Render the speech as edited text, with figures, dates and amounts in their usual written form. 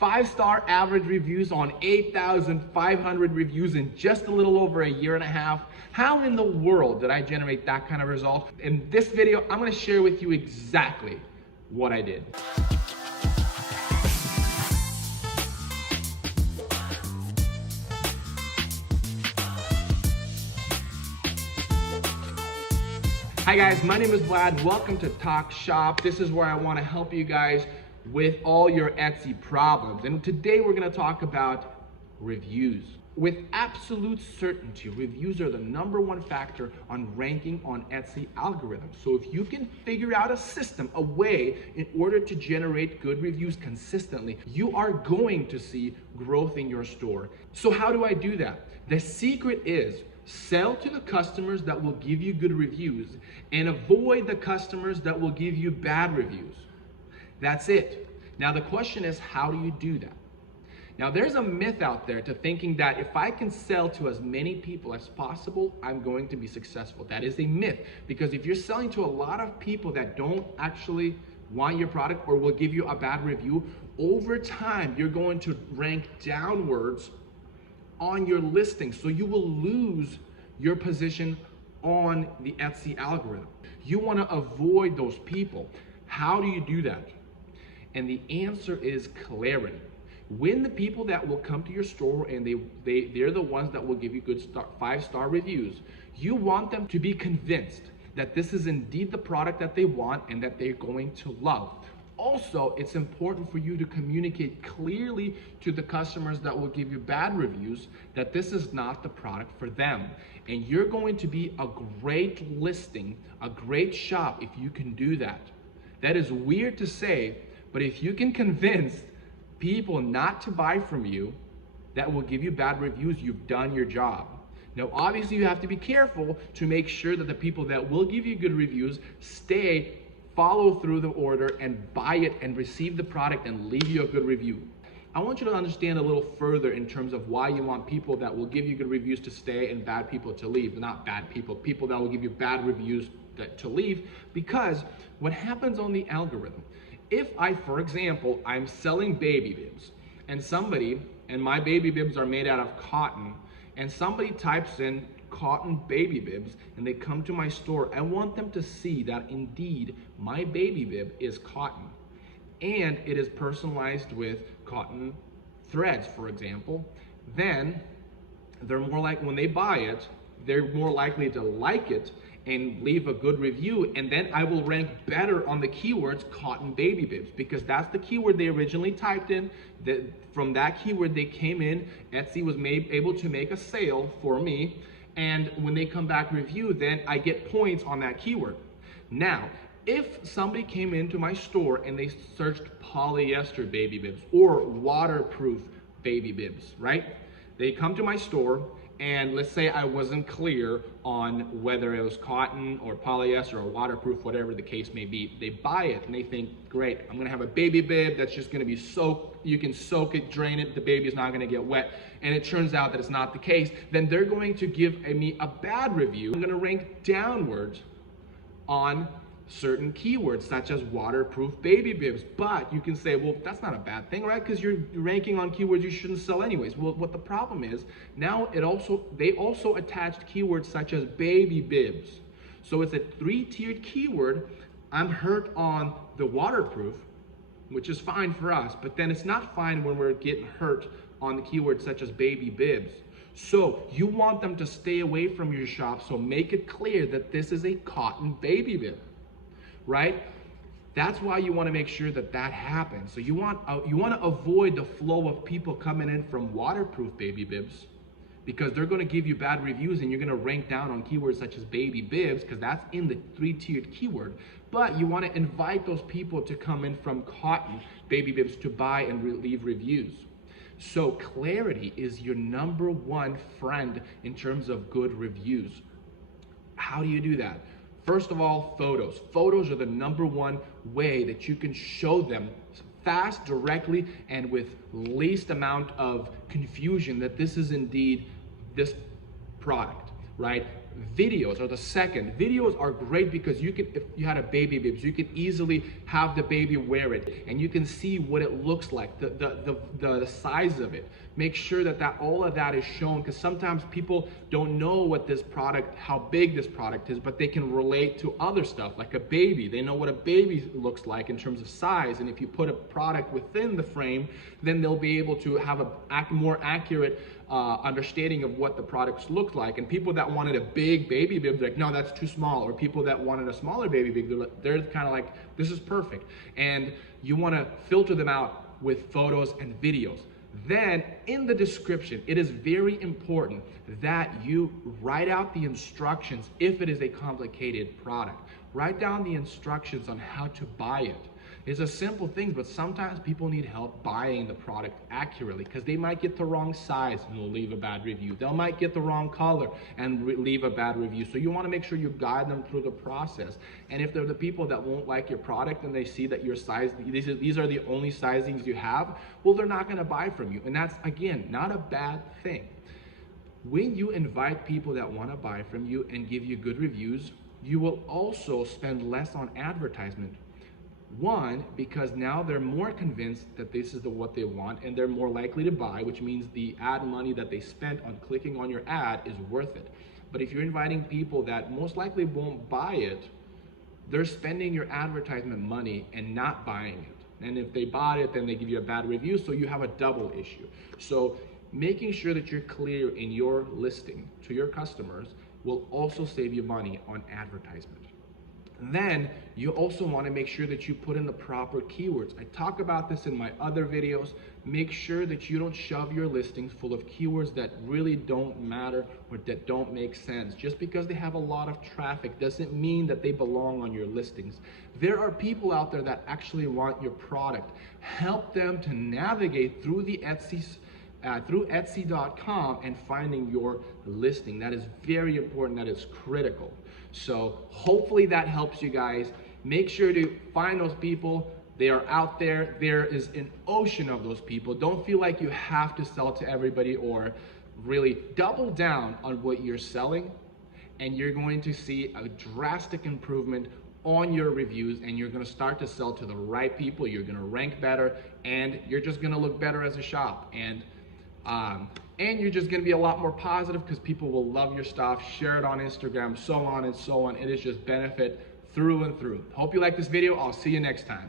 5-star average reviews on 8,500 reviews in just a little over a year and a half. How in the world did I generate that kind of result? In this video, I'm gonna share with you exactly what I did. Hi guys, my name is Vlad. Welcome to Talk Shop. This is where I want to help you guys with all your Etsy problems. And today we're going to talk about reviews. With absolute certainty, reviews are the #1 factor on ranking on Etsy algorithms. So if you can figure out a system, a way in order to generate good reviews consistently, you are going to see growth in your store. So how do I do that? The secret is sell to the customers that will give you good reviews and avoid the customers that will give you bad reviews. That's it. Now the question is, how do you do that? Now there's a myth out there to thinking that if I can sell to as many people as possible, I'm going to be successful. That is a myth, because if you're selling to a lot of people that don't actually want your product or will give you a bad review, over time you're going to rank downwards on your listing, so you will lose your position on the Etsy algorithm. You want to avoid those people. How do you do that? And the answer is clarity. When the people that will come to your store and they're the ones that will give you good 5-star reviews, you want them to be convinced that this is indeed the product that they want and that they're going to love. Also, it's important for you to communicate clearly to the customers that will give you bad reviews that this is not the product for them. And you're going to be a great listing, a great shop if you can do that. That is weird to say, but if you can convince people not to buy from you that will give you bad reviews, you've done your job. Now, obviously, you have to be careful to make sure that the people that will give you good reviews follow through the order and buy it and receive the product and leave you a good review. I want you to understand a little further in terms of why you want people that will give you good reviews to stay and bad people to leave. Not bad people, people that will give you bad reviews to leave, because what happens on the algorithm, if for example, I'm selling baby bibs and my baby bibs are made out of cotton, and somebody types in cotton baby bibs and they come to my store, I want them to see that indeed my baby bib is cotton and it is personalized with cotton threads, for example. Then they're more like, when they buy it, they're more likely to like it and leave a good review, and then I will rank better on the keywords cotton baby bibs, because that's the keyword they originally typed in. From that keyword they came in, Etsy was able to make a sale for me, and when they come back review, then I get points on that keyword. Now, if somebody came into my store and they searched polyester baby bibs or waterproof baby bibs, right? They come to my store, and let's say I wasn't clear on whether it was cotton or polyester or waterproof, whatever the case may be. They buy it and they think, great, I'm gonna have a baby bib that's just gonna be soaked. You can soak it, drain it, the baby's not gonna get wet. And it turns out that it's not the case. Then they're going to give me a bad review. I'm gonna rank downwards on certain keywords such as waterproof baby bibs. But you can say, well, that's not a bad thing, right? Because you're ranking on keywords you shouldn't sell anyways. Well, what the problem is, now they also attached keywords such as baby bibs. So it's a 3-tiered keyword. I'm hurt on the waterproof, which is fine for us, but then it's not fine when we're getting hurt on the keywords such as baby bibs. So you want them to stay away from your shop, so make it clear that this is a cotton baby bib, right? That's why you want to make sure that that happens. So you want to avoid the flow of people coming in from waterproof baby bibs, because they're going to give you bad reviews and you're going to rank down on keywords such as baby bibs, because that's in the 3-tiered keyword. But you want to invite those people to come in from cotton baby bibs to buy and leave reviews. So clarity is your #1 friend in terms of good reviews. How do you do that? First of all, photos. Photos are the #1 way that you can show them fast, directly, and with least amount of confusion that this is indeed this product, right? videos are the second. Videos are great because you can, if you had a baby bibs, you can easily have the baby wear it and you can see what it looks like, the size of it. Make sure that all of that is shown, because sometimes people don't know what this product, how big this product is, but they can relate to other stuff like a baby. They know what a baby looks like in terms of size, and if you put a product within the frame, then they'll be able to have a more accurate understanding of what the products look like. And people that wanted a big baby bib, they're like, no, that's too small. Or people that wanted a smaller baby bib, they're kind of like, this is perfect. And you want to filter them out with photos and videos. Then in the description, it is very important that you write out the instructions if it is a complicated product. Write down the instructions on how to buy it. It's a simple thing, but sometimes people need help buying the product accurately because they might get the wrong size and will leave a bad review. They might get the wrong color and leave a bad review. So you want to make sure you guide them through the process. And if they're the people that won't like your product and they see that your size, these are the only sizings you have, well, they're not going to buy from you. And that's, again, not a bad thing. When you invite people that want to buy from you and give you good reviews, you will also spend less on advertisement. One, because now they're more convinced that this is what they want and they're more likely to buy, which means the ad money that they spent on clicking on your ad is worth it. But if you're inviting people that most likely won't buy it, they're spending your advertisement money and not buying it. And if they bought it, then they give you a bad review, so you have a double issue. So making sure that you're clear in your listing to your customers will also save you money on advertisement. Then you also want to make sure that you put in the proper keywords. I talk about this in my other videos. Make sure that you don't shove your listings full of keywords that really don't matter or that don't make sense. Just because they have a lot of traffic doesn't mean that they belong on your listings. There are people out there that actually want your product. Help them to navigate through the through Etsy.com and finding your listing. That is very important. That is critical. So hopefully that helps you guys. Make sure to find those people. They are out there. There is an ocean of those people. Don't feel like you have to sell to everybody, or really double down on what you're selling, and you're going to see a drastic improvement on your reviews, and you're going to start to sell to the right people. You're going to rank better, and you're just going to look better as a shop. And you're just going to be a lot more positive because people will love your stuff, share it on Instagram, so on and so on. It is just benefit through and through. Hope you like this video. I'll see you next time.